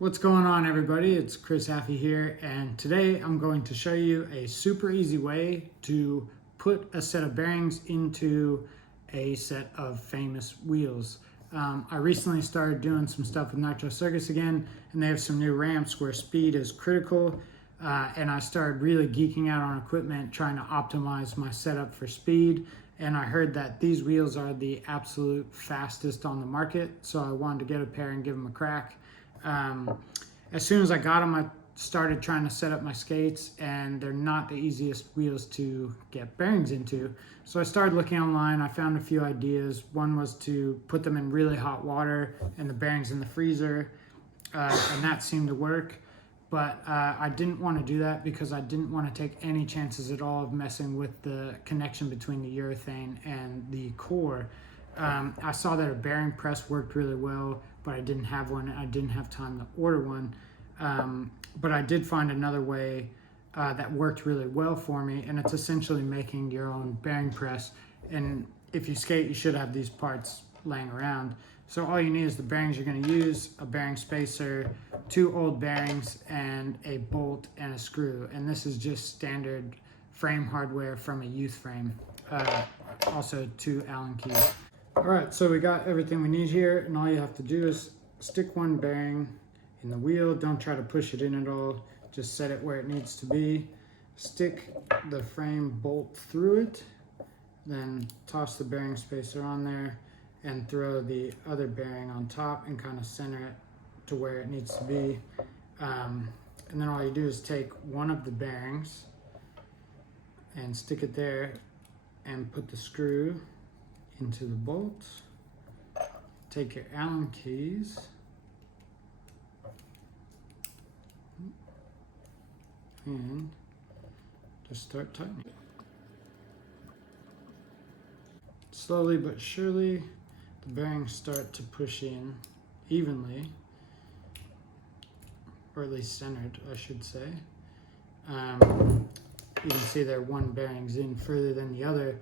What's going on, everybody? It's Chris Haffey here, and today I'm going to show you a super easy way to put a set of bearings into a set of Famus wheels. I recently started doing some stuff with Nitro Circus again, and they have some new ramps where speed is critical, and I started really geeking out on equipment, trying to optimize my setup for speed, and I heard that these wheels are the absolute fastest on the market, so I wanted to get a pair and give them a crack. As soon as I got them, I started trying to set up my skates, and they're not the easiest wheels to get bearings into. So I started looking online. I found a few ideas. One was to put them in really hot water and the bearings in the freezer, and that seemed to work. But I didn't want to do that because I didn't want to take any chances at all of messing with the connection between the urethane and the core. I saw that a bearing press worked really well, but I didn't have one. I didn't have time to order one. But I did find another way that worked really well for me, and it's essentially making your own bearing press. And if you skate, you should have these parts laying around. So all you need is the bearings you're going to use, a bearing spacer, 2 old bearings, and a bolt and a screw. And this is just standard frame hardware from a youth frame. Also 2 Allen keys. All right, so we got everything we need here, and all you have to do is stick one bearing in the wheel. Don't try to push it in at all. Just set it where it needs to be. Stick the frame bolt through it, then toss the bearing spacer on there and throw the other bearing on top and kind of center it to where it needs to be. And then all you do is take one of the bearings and stick it there and put the screw into the bolt. Take your Allen keys and just start tightening. Slowly but surely, the bearings start to push in evenly, or at least centered, I should say. You can see there one bearing's in further than the other.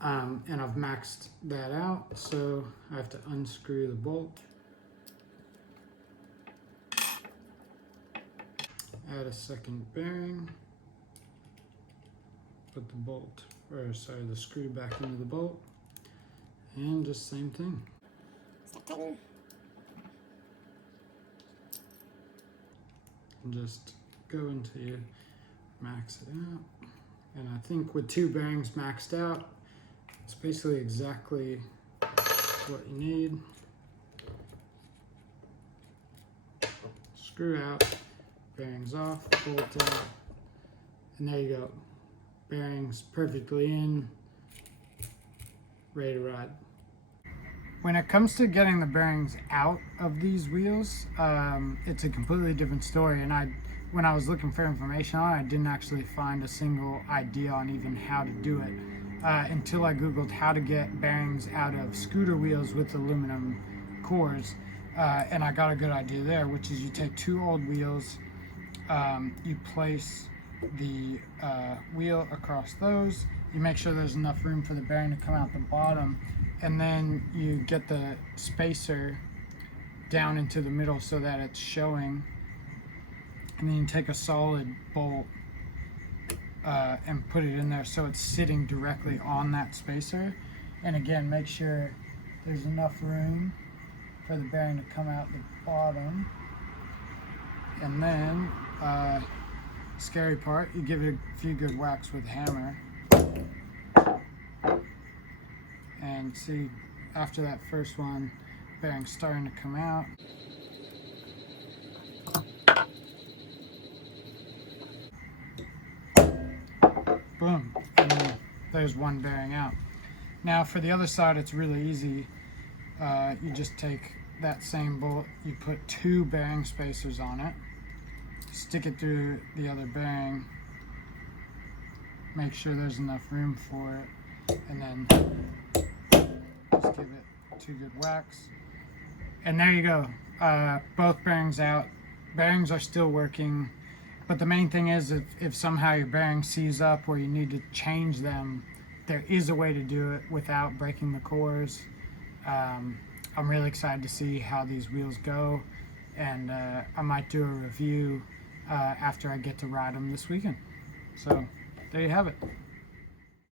And I've maxed that out, so I have to unscrew the bolt, add a second bearing, put the screw back into the bolt, and just same thing. And just go until you max it out. And I think with 2 bearings maxed out, it's basically exactly what you need. Screw out, bearings off, bolt out, and there you go. Bearings perfectly in, ready to ride. When it comes to getting the bearings out of these wheels, it's a completely different story. And when I was looking for information on it, I didn't actually find a single idea on even how to do it. Until I Googled how to get bearings out of scooter wheels with aluminum cores, and I got a good idea there, which is you take 2 old wheels, you place the wheel across those, you make sure there's enough room for the bearing to come out the bottom, and then you get the spacer down into the middle so that it's showing, and then you take a solid bolt and put it in there so it's sitting directly on that spacer. And again, make sure there's enough room for the bearing to come out the bottom. And then, scary part, you give it a few good whacks with a hammer. And see, after that first one, bearing's starting to come out. Boom, and then there's one bearing out. Now for the other side, it's really easy. You just take that same bolt, you put 2 bearing spacers on it, stick it through the other bearing, make sure there's enough room for it, and then just give it 2 good whacks. And there you go, both bearings out. Bearings are still working. But the main thing is, if somehow your bearing seize up where you need to change them, there is a way to do it without breaking the cores. I'm really excited to see how these wheels go. and I might do a review after I get to ride them this weekend. So there you have it.